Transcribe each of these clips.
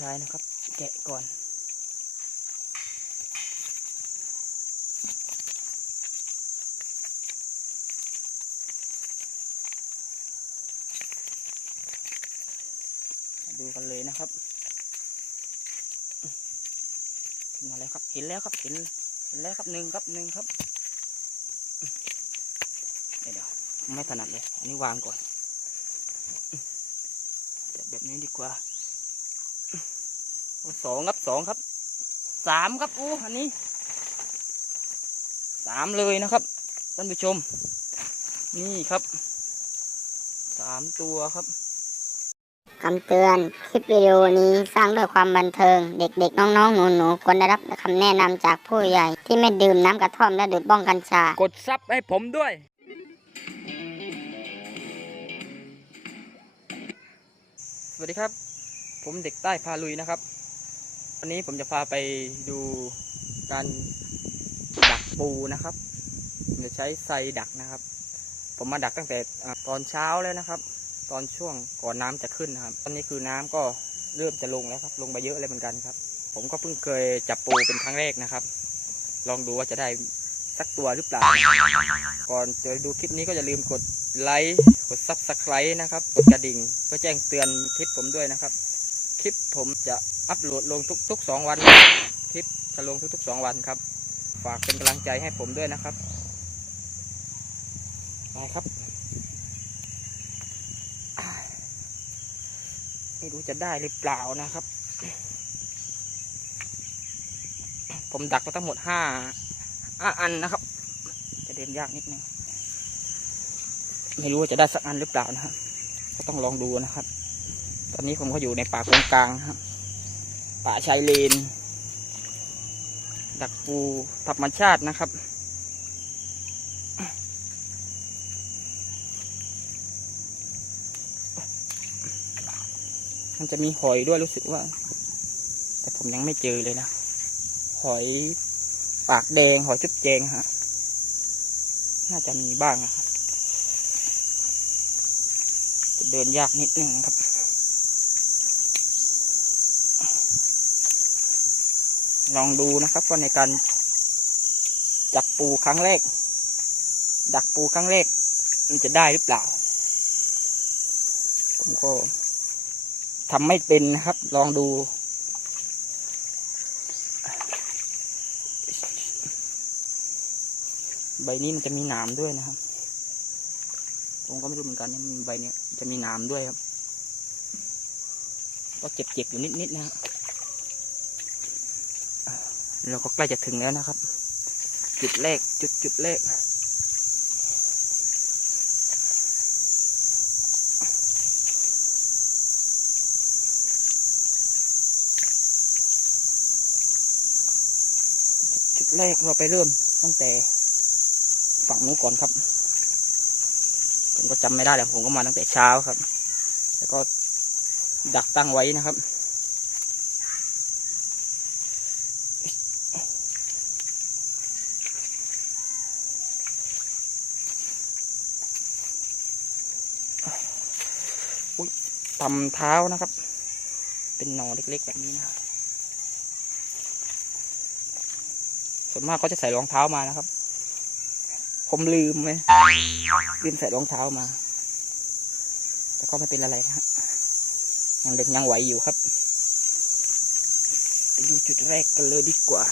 ท้ายนะครับ แกะก่อน ดูกันเลยนะครับขึ้นมาแล้วครับ เห็นแล้วครับ เห็น เห็นแล้วครับหนึ่งครับหนึ่งครับ เดี๋ยวไม่ถนัดเลย อันนี้วางก่อนแบบนี้ดีกว่า สองครับสองครับสามครับโอ้อันนี้สามเลยนะครับท่านผู้ชม นี่ครับสามตัวครับคำเตือนคลิปวิดีโอนี้สร้างด้วยความบันเทิง เด็กๆ น้องๆ หนูๆควรได้รับคำแนะนำจากผู้ใหญ่ ที่ไม่ดื่มน้ำกระท่อมและดูดบ้องกัญชา กดซับให้ผมด้วย สวัสดีครับ ผมเด็กใต้พาลุยนะครับ วันนี้ผมจะพาไปดูการดักปูนะครับผมจะใช้ไซดักนะครับ ผมมาดักตั้งแต่ตอนเช้าแล้วนะครับ ตอนช่วงก่อนน้ำจะขึ้นนะครับ ตอนนี้คือน้ำก็เริ่มจะลงแล้วครับ ลงไปเยอะเลยเหมือนกันครับ ผมก็เพิ่งเคยจับปูเป็นครั้งแรกนะครับ ลองดูว่าจะได้สักตัวหรือเปล่า ก่อนจะดูคลิปนี้ก็อย่าลืมกดไลค์ กดซับสไครต์นะครับ กดกระดิ่งเพื่อแจ้งเตือนคลิปผมด้วยนะครับ คลิปผมจะอัปโหลดลงทุกๆสองวัน คลิปจะลงทุกๆสองวันครับ ฝากเป็นกำลังใจให้ผมด้วยนะครับไปครับ ไม่รู้จะได้หรือเปล่านะครับ ผมดักมาทั้งหมดห้าห้าอันนะครับ จะเดินยากนิดนึงไม่รู้ว่าจะได้สักอันหรือเปล่านะครับ ก็ต้องลองดูนะครับ ตอนนี้ผมก็อยู่ในป่ากงกลางครับ ป่าชายเลน ดักปูธรรมชาตินะครับ มันจะมีหอยด้วยรู้สึกว่า แต่ผมยังไม่เจอเลยนะ หอยปากแดงหอยจุ๊บแจงฮะ น่าจะมีบ้างอะครับจะเดินยากนิดนึงครับ ลองดูนะครับว่าในการจับปูครั้งแรก ดักปูครั้งแรก มันจะได้หรือเปล่า ผมก็ทำไม่เป็นนะครับ ลองดูใบนี้มันจะมีหนามด้วยนะครับ ผมก็ไม่รู้เหมือนกันใบนี้จะมีหนามด้วยครับ ก็เจ็บๆอยู่นิดๆนะครับ เราก็ใกล้จะถึงแล้วนะครับ จุดแรกจุดจุดแรกจุดแรกเราไปเริ่มตั้งแต่ฝั่งนู้นก่อนครับ ผมก็จำไม่ได้แล้วผมก็มาตั้งแต่เช้าครับ แล้วก็ดักตั้งไว้นะครับ ตำเท้านะครับ เป็นหนอเล็กๆแบบนี้นะส่วนมากเขาจะใส่รองเท้ามานะครับ ผมลืมเลยลืมใส่รองเท้ามา แต่ก็ไม่เป็นอะไรนะฮะยังเด็กยังไหวอยู่ครับไปดูจุดแรกกันเลยดีกว่า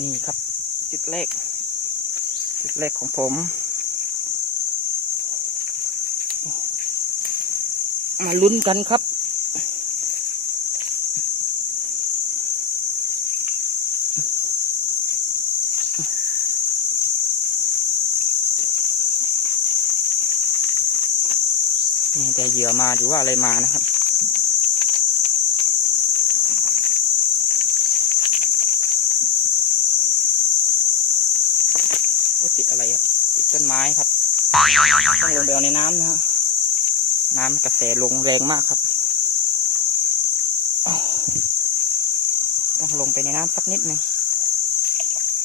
นี่ครับ จุดแรก จุดแรกของผม มาลุ้นกันครับ นี่แต่เหยื่อมาหรือว่าอะไรมานะครับ โอ้ติดอะไรครับ ติดต้นไม้ครับต้องลงไปเอาในน้ำนะฮะน้ำกระแสลงแรงมากครับ ต้องลงไปในน้ำสักนิดหนึ่ง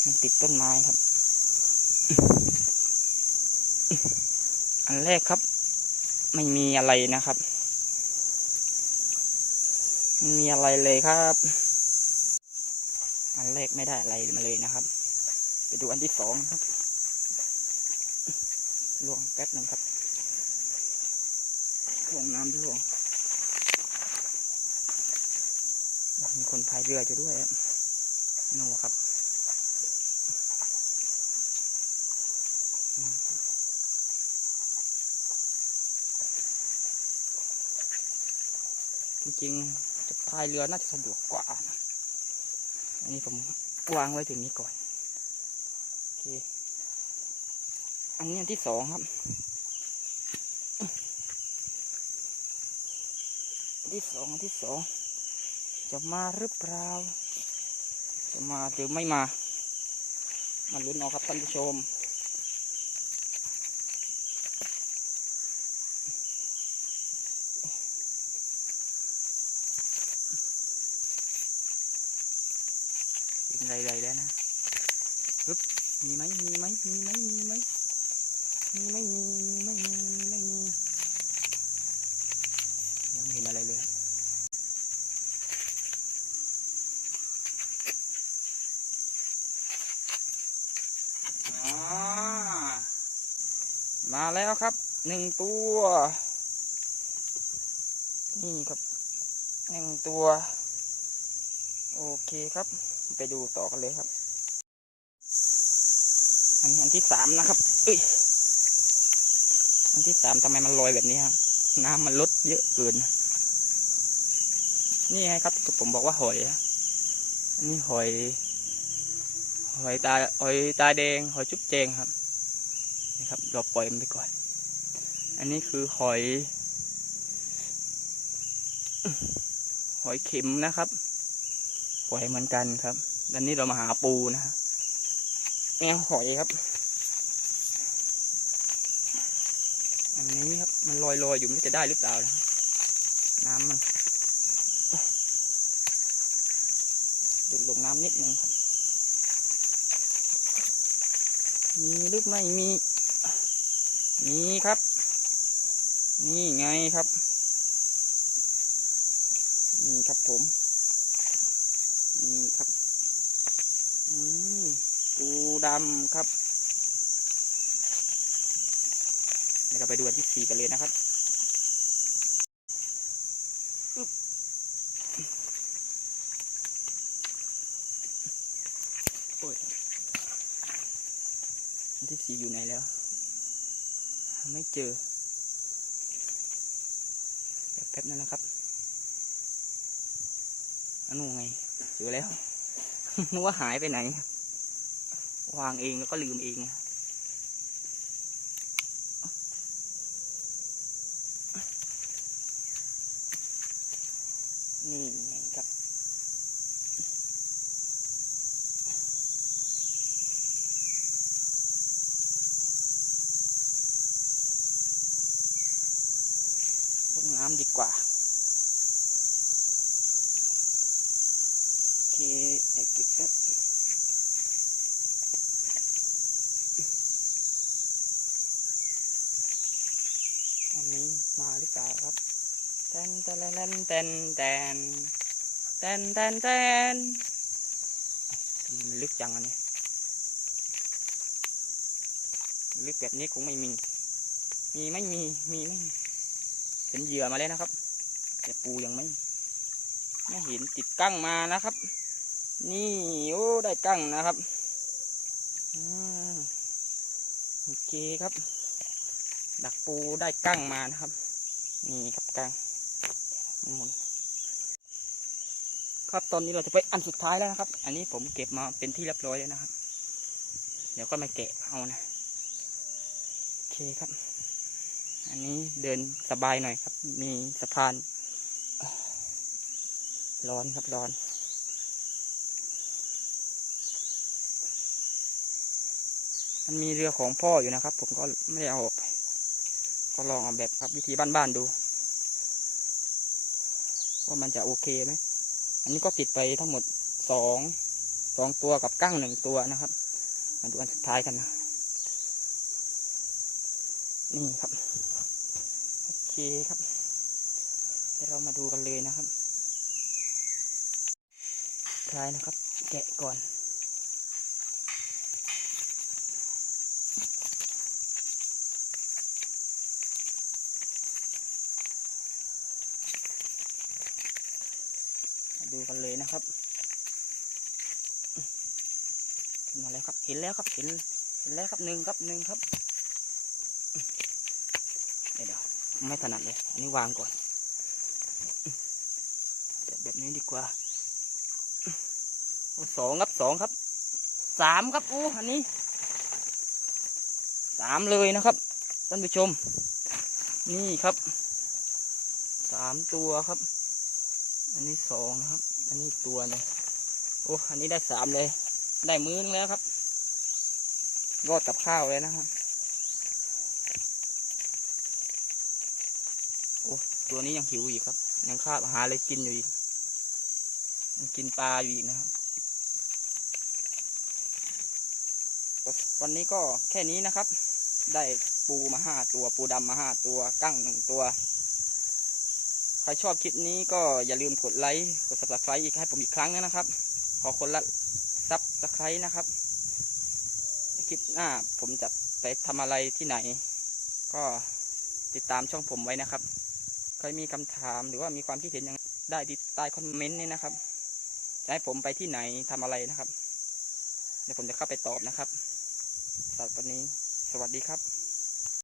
มันติดต้นไม้ครับ อันแรกครับ ไม่มีอะไรนะครับไม่มีอะไรเลยครับ อันแรกไม่ได้อะไรมาเลยนะครับ ไปดูอันที่สองครับ ลวงแป๊บหนึงครับลวงน้ำลวง มีคนพายเรืออยู่ด้วยครับนู่นครับจริงๆจะพายเรือน่าจะสะดวกกว่านะอันนี้ผมวางไว้ถึงนี้ก่อน โอเค อันนี้อันที่สองครับอันที่สองอันที่สอง จะมาหรือเปล่า จะมาหรือไม่มา มาลุ้นเอาครับท่านผู้ชมเป็นไรๆแล้วนะปึ๊บ มีไมมีไหมมีไมมีไมมีไมมีมีไมมีมียังไม่เห็นอะไรเลยมาแล้วครับหนึ่งตัว นี่ครับหนึ่งตัว โอเคครับ ไปดูต่อกันเลยครับ อันนี้อันที่สามนะครับเอ้ย อันที่สามทำไมมันลอยแบบนี้ครับน้ำมันลดเยอะเกิน นี่ไงครับที่ผมบอกว่าหอยอันนี้หอย หอยตาหอยตาแดง หอยจุ๊บแจงครับนี่ครับเราปล่อยมันไปก่อน อันนี้คือหอย หอยเข็มนะครับหอยเหมือนกันครับอันนี้เรามาหาปูนะฮะแมวหอยครับ อันนี้ครับมันลอยลอยๆอยู่ไม่จะได้หรือเปล่านะน้ำมันดูดลงน้ำนิดนึงครับ มีหรือไม่มี มีครับ นี่ไงครับ นี่ครับผม นี่ครับ อืมปูดำครับ เราไปดูอันที่สี่กันเลยนะครับโอ้ยอันที่สี่อยู่ไหนแล้ว ไม่เจอแป๊บนึงนะครับอันนู้นไงเจอแล้วนึกว่าหายไปไหน วางเองแล้วก็ลืมเอง นี่ครับ ลงน้ำดีกว่าโอเคเดี๋ยวเก็บแป๊บอันนี้มาหรือเปล่าครับ แตนแตนแตนแตนแตนแตนแตนแตนมันลึกจังอันนี้ลึกแบบนี้คงไม่มี มีไม่มี มีไม่เห็นเหยื่อมาแล้วนะครับ แต่ปูยังไม่ ไม่เห็นติดกั้งมานะครับ นี่โอ้ได้กั้งนะครับโอเคครับ ดักปูได้กั้งมานะครับ นี่ครับกั้ง มันหมุน ครับตอนนี้เราจะไปอันสุดท้ายแล้วนะครับ อันนี้ผมเก็บมาเป็นที่เรียบร้อยแล้วนะครับ เดี๋ยวก็มาแกะเอานะโอเคครับ อันนี้เดินสบายหน่อยครับ มีสะพาน ร้อนครับร้อนมันมีเรือของพ่ออยู่นะครับ ผมก็ไม่ได้เอาออกไป ก็ลองเอาแบบครับวิธีบ้านๆดู ว่ามันจะโอเคไหมอันนี้ก็ติดไปทั้งหมดสองสองตัวกับก้างหนึ่งตัวนะครับ มาดูอันสุดท้ายกันนะนี่ครับโอเคครับเดี๋ยวเรามาดูกันเลยนะครับคลายนะครับ แกะก่อน ดูกันเลยนะครับขึ้นมาแล้วครับ เห็นแล้วครับ เห็น เห็นแล้วครับหนึ่งครับหนึ่งครับ เดี๋ยวไม่ถนัดเลย อันนี้วางก่อนจะแบบนี้ดีกว่าสองครับสองครับ สามครับโอ้อันนี้ สามเลยนะครับ ท่านผู้ชม นี่ครับ สามตัวครับ อันนี้สองนะครับ อันนี้ตัวนึงโอ้ อันนี้ได้สามเลย ได้มือนึงแล้วครับ รอดกับข้าวเลยนะครับ โอ้ ตัวนี้ยังหิวอีกครับ ยังคาบหาอะไรกินอยู่อีกยังกินปลาอยู่อีกนะครับ วันนี้ก็แค่นี้นะครับ ได้ปูมาห้าตัว ปูดำมาห้าตัว กั้งหนึ่งตัว ใครชอบคลิปนี้ก็อย่าลืมกดไลค์ กด subscribe อีกให้ผมอีกครั้งนะครับ ขอคนละซับสไครต์นะครับ คลิปหน้าผมจะไปทำอะไรที่ไหน ก็ติดตามช่องผมไว้นะครับ ใครมีคำถามหรือว่ามีความคิดเห็นยังไงได้ที่ใต้คอมเมนต์นี่นะครับ จะให้ผมไปที่ไหนทำอะไรนะครับ เดี๋ยวผมจะเข้าไปตอบนะครับสำหรับวันนี้ สวัสดีครับ